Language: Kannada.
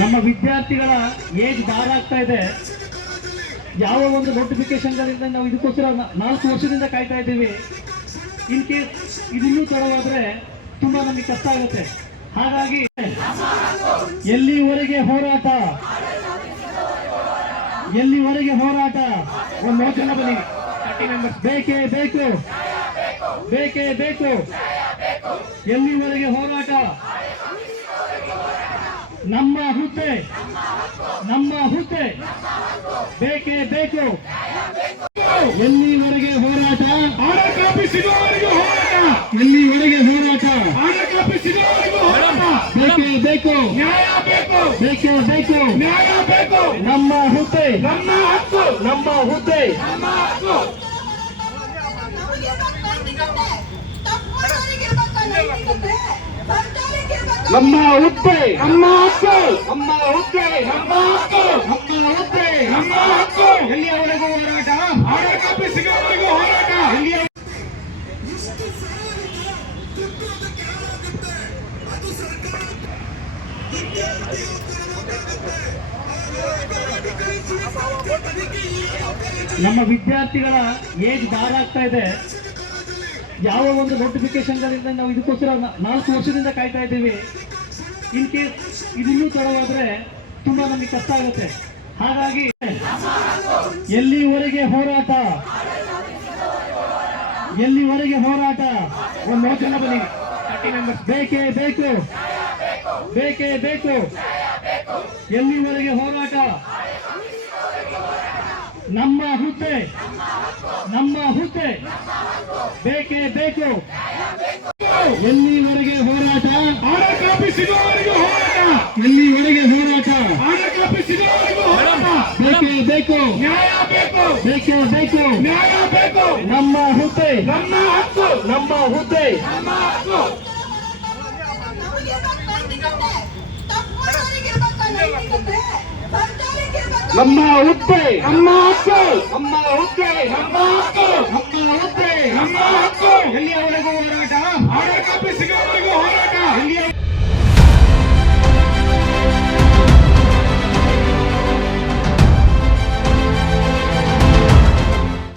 ನಮ್ಮ ವಿದ್ಯಾರ್ಥಿಗಳ ಏಜ್ ಬಾರ್ ಆಗ್ತಾ ಇದೆ. ಯಾವ ಒಂದು ನೋಟಿಫಿಕೇಶನ್ಗಳಿಂದ ನಾವು ಇದಕ್ಕೋಸ್ಕರ ನಾಲ್ಕು ವರ್ಷದಿಂದ ಕಾಯ್ತಾ ಇದ್ದೀವಿ. ಇನ್ ಕೇಸ್ ಇದಿನ್ನೂ ತರವಾದ್ರೆ ತುಂಬಾ ನಮಗೆ ಕಷ್ಟ ಆಗುತ್ತೆ. ಹಾಗಾಗಿ ಎಲ್ಲಿವರೆಗೆ ಹೋರಾಟ? ಎಲ್ಲಿವರೆಗೆ ಹೋರಾಟ? ಒಂದು ಮೋಚನ ಬನ್ನಿ. ಬೇಕೇ ಬೇಕು? ಬೇಕೇ ಬೇಕು? ಎಲ್ಲಿವರೆಗೆ ಹೋರಾಟ? ನಮ್ಮ ಹುದ್ದೆ ನಮ್ಮ ಹುದ್ದೆ. ಬೇಕೇ ಬೇಕು? ಎಲ್ಲಿವರೆಗೆ ಹೋರಾಟ? ಆರ್ಡರ್ ಕಾಪಿ ಸಿಗುವವರೆಗೂ ಹೋರಾಟ. ಎಲ್ಲಿವರೆಗೆ ಹೋರಾಟ? ಆರ್ಡರ್ ಕಾಪಿ ಸಿಗುವವರೆಗೂ ಹೋರಾಟ. ಬೇಕೇ ಬೇಕು. ನ್ಯಾಯ ಬೇಕು. ಬೇಕು ಬೇಕು ನ್ಯಾಯ ಬೇಕು ನಮ್ಮ ಹುದ್ದೆ. ನಮ್ಮ ಹಕ್ಕು ನಮ್ಮ ಹುದ್ದೆ. ನಮ್ಮ ಹಕ್ಕು. ನಮ್ಮ ಹುದ್ದೆ. ನಮ್ಮ ಹಕ್ಕು. ನಮ್ಮ ಹುದ್ದೆ. ನಮ್ಮ ಹಕ್ಕು. ನಮ್ಮ ಹುದ್ದೆ ನಮ್ಮ ಹಕ್ಕು ಎಲ್ಲಿಯವರೆಗೂ ಹೋರಾಟ. ಆರ್ಡರ್ ಕಾಪಿ ನಮ್ಮ ವಿದ್ಯಾರ್ಥಿಗಳ ಏಜ್ ಆಗ್ತಾ ಇದೆ. ಯಾವ ಒಂದು ನೋಟಿಫಿಕೇಶನ್ಗಳಿಂದ ನಾವು ಇದಕ್ಕೋಸ್ಕರ ನಾಲ್ಕು ವರ್ಷದಿಂದ ಕಾಯ್ತಾ ಇದ್ದೀವಿ. ಇನ್ ಕೇಸ್ ಇದನ್ನೂ ತಡವಾದ್ರೆ ತುಂಬಾ ನಮಗೆ ಕಷ್ಟ ಆಗುತ್ತೆ. ಹಾಗಾಗಿ ಎಲ್ಲಿವರೆಗೆ ಹೋರಾಟ? ಎಲ್ಲಿವರೆಗೆ ಹೋರಾಟ? ಒಂದು ಜನ ಬನ್ನಿ. ಮೆಂಬರ್ಸ್ ಬೇಕೇ ಬೇಕು? ಬೇಕೇ ಬೇಕು. ಎಲ್ಲಿವರೆಗೆ ಹೋರಾಟ? ನಮ್ಮ ಹುದ್ದೆ ನಮ್ಮ ಹುದ್ದೆ. ಬೇಕೇ ಬೇಕು. ಎಲ್ಲಿವರೆಗೆ ಹೋರಾಟ? ಆಡ ಕಾಪಿ ಸಿಗುವವರೆಗೂ ಹೋರಾಟ. ಎಲ್ಲಿವರೆಗೆ ಹೋರಾಟ? ಆಡ ಕಾಪಿ ಸಿಗುವವರೆಗೂ ಹೋರಾಟ. ಬೇಕೇ ಬೇಕು. ನ್ಯಾಯ ಬೇಕು. ಬೇಕೇ ಬೇಕು. ನ್ಯಾಯ ಬೇಕು. ನಮ್ಮ ಹುದ್ದೆ ನಮ್ಮ ಹಕ್ಕು. ನಮ್ಮ ಹುದ್ದೆ. ನಮ್ಮ ಹಕ್ಕು. ನಮ್ಮ ಹುದ್ದೆ ನಮ್ಮ ಹಕ್ಕು ನಮ್ಮ ಹುದ್ದೆ ನಮ್ಮ ಹಕ್ಕು ನಮ್ಮ ಹುದ್ದೆ ನಮ್ಮ ಹಕ್ಕು ಎಲ್ಲಿಯವರೆಗೂ ಹೋರಾಟ ಹಾಡ ಕಾಪಿ ಸಿಗುವವರೆಗೂ ಹೋರಾಟ.